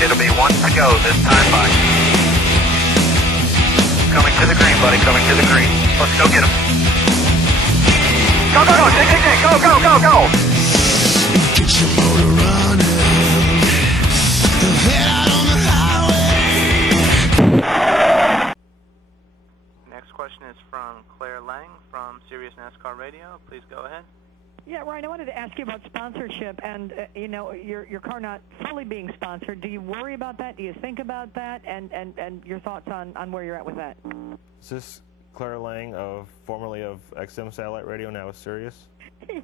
It'll be 1 to go this time by. Coming to the green, buddy, coming to the green. Let's go get him. Go, go, go, go, go, go, go! Get your motor running. Head out on the highway. Next question is from Claire Lang from Sirius NASCAR Radio. Please go ahead. Yeah, Ryan, I wanted to ask you about sponsorship and, you know, your car not fully being sponsored. Do you worry about that? Do you think about that? And your thoughts on where you're at with that? Is this Claire Lang, formerly of XM Satellite Radio, now with Sirius?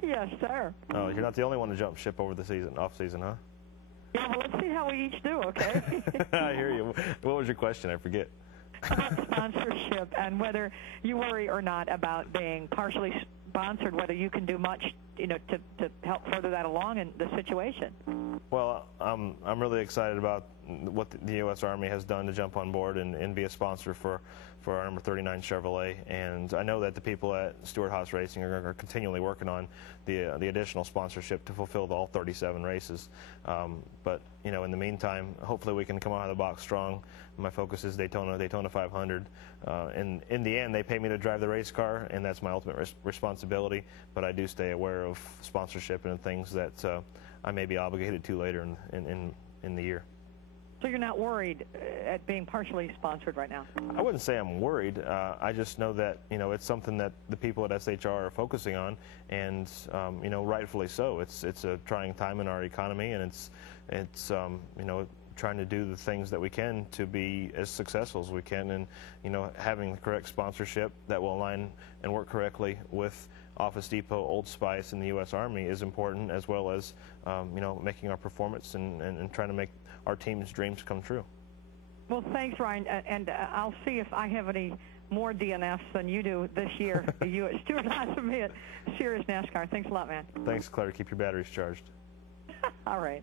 Yes, sir. Oh, you're not the only one to jump ship over the off-season, huh? Yeah, well, let's see how we each do, okay? I hear you. What was your question? I forget. About sponsorship and whether you worry or not about being partially sponsored, whether you can do much, you know, to help further that along in the situation. Well, I'm really excited about what the U.S. Army has done to jump on board and be a sponsor for our number 39 Chevrolet, and I know that the people at Stewart-Haas Racing are continually working on the additional sponsorship to fulfill all 37 races. But you know, in the meantime, hopefully we can come out of the box strong. My focus is Daytona 500. In the end, they pay me to drive the race car, and that's my ultimate responsibility. But I do stay aware of sponsorship and things that I may be obligated to later in the year. So you're not worried at being partially sponsored right now? I wouldn't say I'm worried. I just know that, you know, it's something that the people at SHR are focusing on, and you know, rightfully so. It's a trying time in our economy, and it's you know, trying to do the things that we can to be as successful as we can, and you know, having the correct sponsorship that will align and work correctly with Office Depot, Old Spice, and the U.S. Army is important, as well as you know, making our performance and trying to make our team's dreams come true. Well, thanks, Ryan, and I'll see if I have any more DNFs than you do this year. You at Stewart-Haas and me at Sirius NASCAR. Thanks a lot, man. Thanks, Claire. Keep your batteries charged. All right.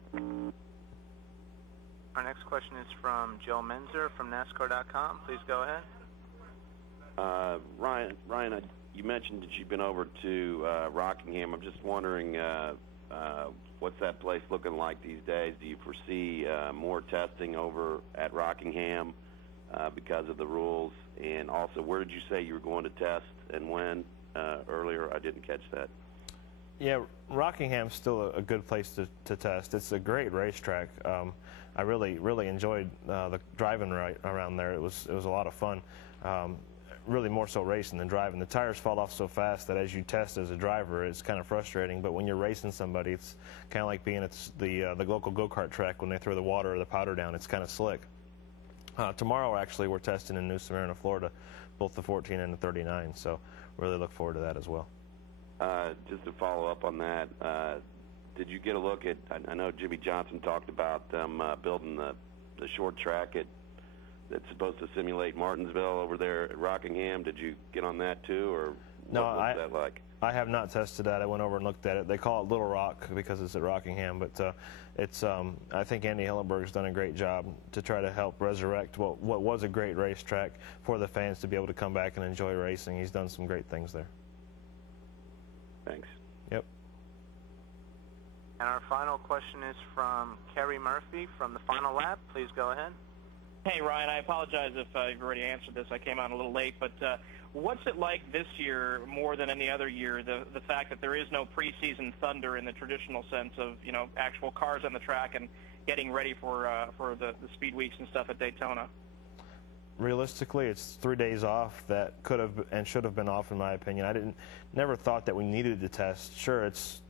Our next question is from Joe Menzer from NASCAR.com. Please go ahead. Ryan, you mentioned that you've been over to Rockingham. I'm just wondering, what's that place looking like these days? Do you foresee more testing over at Rockingham because of the rules? And also, where did you say you were going to test and when? Earlier, I didn't catch that. Yeah, Rockingham's still a good place to test. It's a great racetrack. I really enjoyed the driving right around there. It was a lot of fun. Really more so racing than driving. The tires fall off so fast that as you test as a driver, it's kind of frustrating. But when you're racing somebody, it's kind of like being at the local go-kart track when they throw the water or the powder down. It's kind of slick. Tomorrow, actually, we're testing in New Smyrna, Florida, both the 14 and the 39. So really look forward to that as well. Just to follow up on that, did you get a look at, I know Jimmy Johnson talked about them building the short track that's supposed to simulate Martinsville over there at Rockingham. Did you get on that too, or what was that like? I have not tested that. I went over and looked at it. They call it Little Rock because it's at Rockingham, but I think Andy Hillenberg's done a great job to try to help resurrect what was a great racetrack for the fans to be able to come back and enjoy racing. He's done some great things there. Thanks. Yep. And our final question is from Kerry Murphy from the Final Lap. Please go ahead. Hey, Ryan, I apologize if you've already answered this. I came on a little late, but what's it like this year more than any other year, the fact that there is no preseason thunder in the traditional sense of, you know, actual cars on the track and getting ready for the speed weeks and stuff at Daytona? Realistically, it's 3 days off that could have and should have been off, in my opinion. I never thought that we needed to test. Sure, it's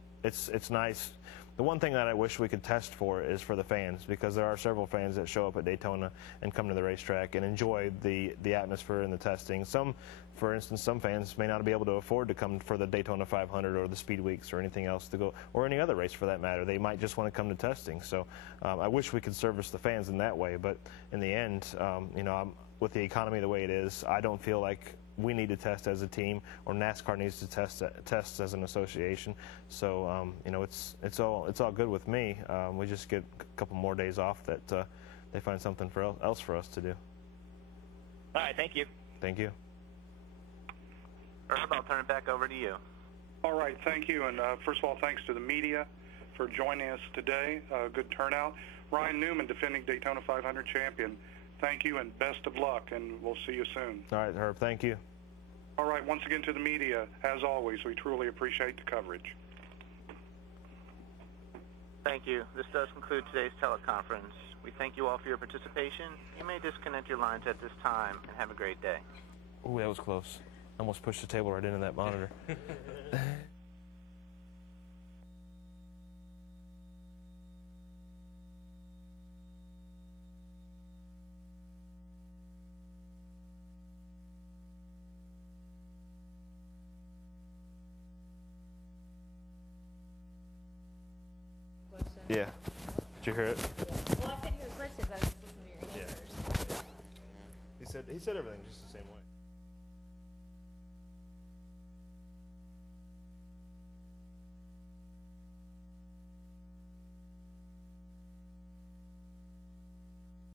nice. The one thing that I wish we could test for is for the fans, because there are several fans that show up at Daytona and come to the racetrack and enjoy the atmosphere and the testing. Some, for instance, some fans may not be able to afford to come for the Daytona 500 or the Speed Weeks or anything else to go, or any other race for that matter. They might just want to come to testing. So I wish we could service the fans in that way, but in the end, you know, with the economy the way it is, I don't feel like we need to test as a team, or NASCAR needs to test as an association. So you know, it's all good with me. We just get a couple more days off that they find something else for us to do. All right, thank you. Thank you. Herb, I'll turn it back over to you. All right, thank you. And first of all, thanks to the media for joining us today. Good turnout. Ryan Newman, defending Daytona 500 champion. Thank you and best of luck, and we'll see you soon. All right, Herb, thank you. All right, once again to the media, as always, we truly appreciate the coverage. Thank you. This does conclude today's teleconference. We thank you all for your participation. You may disconnect your lines at this time, and have a great day. Ooh, that was close. I almost pushed the table right into that monitor. Yeah. Did you hear it? Well, I couldn't hear the question, but I was listening to your answers. He said everything just the same way.